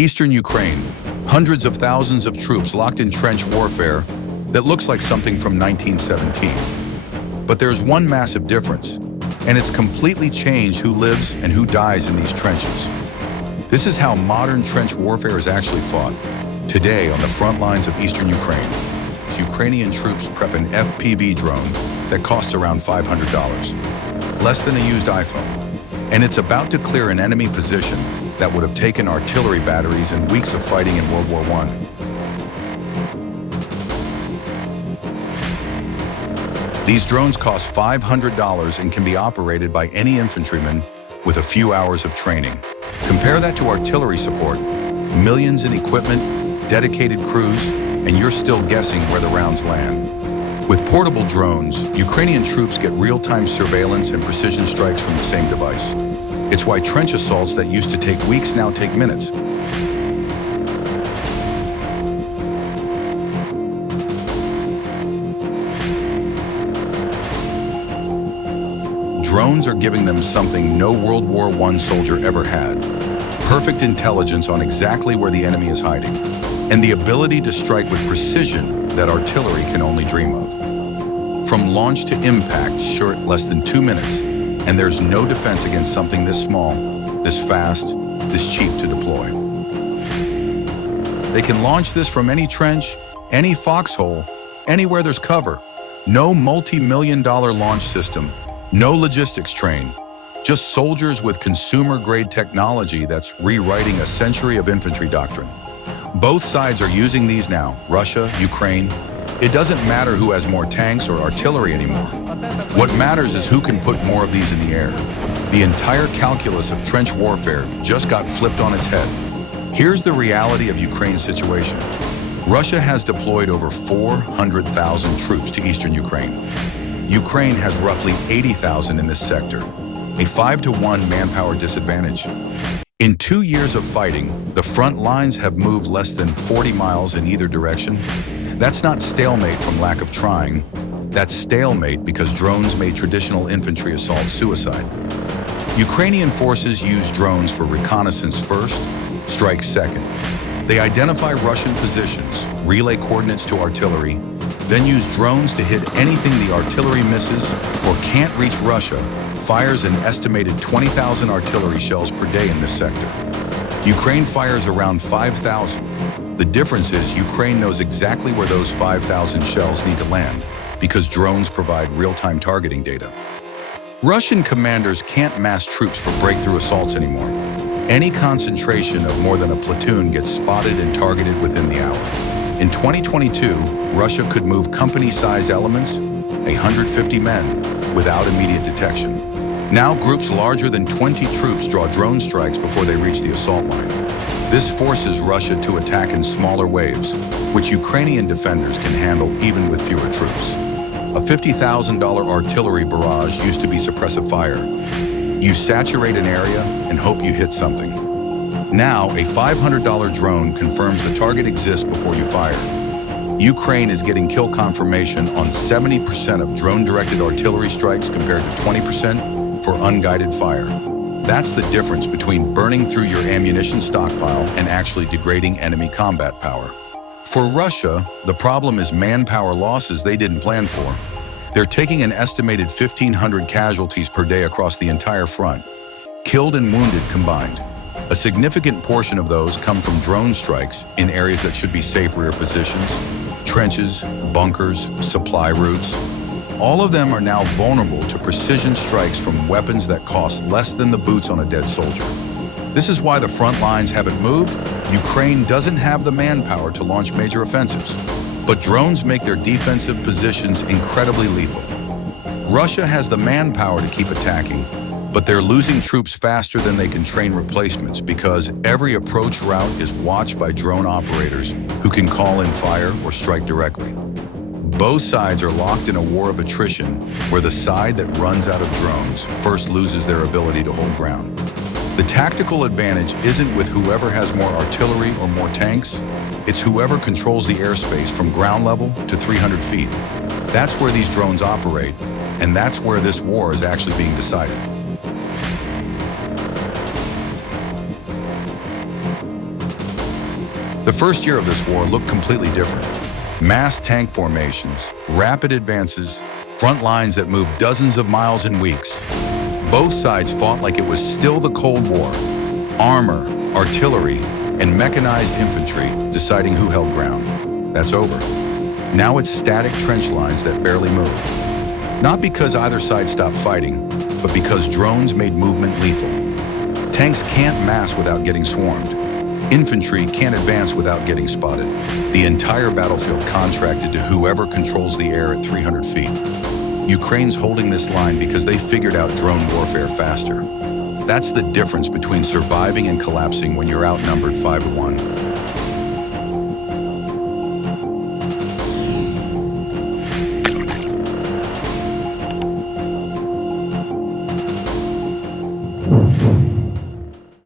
Eastern Ukraine, hundreds of thousands of troops locked in trench warfare that looks like something from 1917. But there's one massive difference, and it's completely changed who lives and who dies in these trenches. This is how modern trench warfare is actually fought. Today, on the front lines of eastern Ukraine, Ukrainian troops prep an FPV drone that costs around $500, less than a used iPhone. And it's about to clear an enemy position that would have taken artillery batteries and weeks of fighting in World War I. These drones cost $500 and can be operated by any infantryman with a few hours of training. Compare that to artillery support, millions in equipment, dedicated crews, and you're still guessing where the rounds land. With portable drones, Ukrainian troops get real-time surveillance and precision strikes from the same device. It's why trench assaults that used to take weeks now take minutes. Drones are giving them something no World War I soldier ever had. Perfect intelligence on exactly where the enemy is hiding, and the ability to strike with precision that artillery can only dream of. From launch to impact, short less than 2 minutes, and there's no defense against something this small, this fast, this cheap to deploy. They can launch this from any trench, any foxhole, anywhere there's cover. No multi-million-dollar launch system, no logistics train, just soldiers with consumer-grade technology that's rewriting a century of infantry doctrine. Both sides are using these now, Russia, Ukraine. It doesn't matter who has more tanks or artillery anymore. What matters is who can put more of these in the air. The entire calculus of trench warfare just got flipped on its head. Here's the reality of Ukraine's situation. Russia has deployed over 400,000 troops to eastern Ukraine. Ukraine has roughly 80,000 in this sector, a 5-to-1 manpower disadvantage. In 2 years of fighting, the front lines have moved less than 40 miles in either direction. That's not stalemate from lack of trying. That's stalemate because drones made traditional infantry assaults suicide. Ukrainian forces use drones for reconnaissance first, strike second. They identify Russian positions, relay coordinates to artillery, then use drones to hit anything the artillery misses or can't reach Russia, fires an estimated 20,000 artillery shells per day in this sector. Ukraine fires around 5,000. The difference is Ukraine knows exactly where those 5,000 shells need to land because drones provide real-time targeting data. Russian commanders can't mass troops for breakthrough assaults anymore. Any concentration of more than a platoon gets spotted and targeted within the hour. In 2022, Russia could move company-size elements, 150 men, without immediate detection. Now groups larger than 20 troops draw drone strikes before they reach the assault line. This forces Russia to attack in smaller waves, which Ukrainian defenders can handle even with fewer troops. A $50,000 artillery barrage used to be suppressive fire. You saturate an area and hope you hit something. Now, a $500 drone confirms the target exists before you fire. Ukraine is getting kill confirmation on 70% of drone-directed artillery strikes compared to 20% for unguided fire. That's the difference between burning through your ammunition stockpile and actually degrading enemy combat power. For Russia, the problem is manpower losses they didn't plan for. They're taking an estimated 1,500 casualties per day across the entire front, killed and wounded combined. A significant portion of those come from drone strikes in areas that should be safe rear positions, trenches, bunkers, supply routes. All of them are now vulnerable to precision strikes from weapons that cost less than the boots on a dead soldier. This is why the front lines haven't moved. Ukraine doesn't have the manpower to launch major offensives, but drones make their defensive positions incredibly lethal. Russia has the manpower to keep attacking, but they're losing troops faster than they can train replacements because every approach route is watched by drone operators who can call in fire or strike directly. Both sides are locked in a war of attrition where the side that runs out of drones first loses their ability to hold ground. The tactical advantage isn't with whoever has more artillery or more tanks, it's whoever controls the airspace from ground level to 300 feet. That's where these drones operate, and that's where this war is actually being decided. The first year of this war looked completely different. Mass tank formations, rapid advances, front lines that moved dozens of miles in weeks. Both sides fought like it was still the Cold War. Armor, artillery, and mechanized infantry deciding who held ground. That's over. Now it's static trench lines that barely move. Not because either side stopped fighting, but because drones made movement lethal. Tanks can't mass without getting swarmed. Infantry can't advance without getting spotted. The entire battlefield contracted to whoever controls the air at 300 feet. Ukraine's holding this line because they figured out drone warfare faster. That's the difference between surviving and collapsing when you're outnumbered 5-1.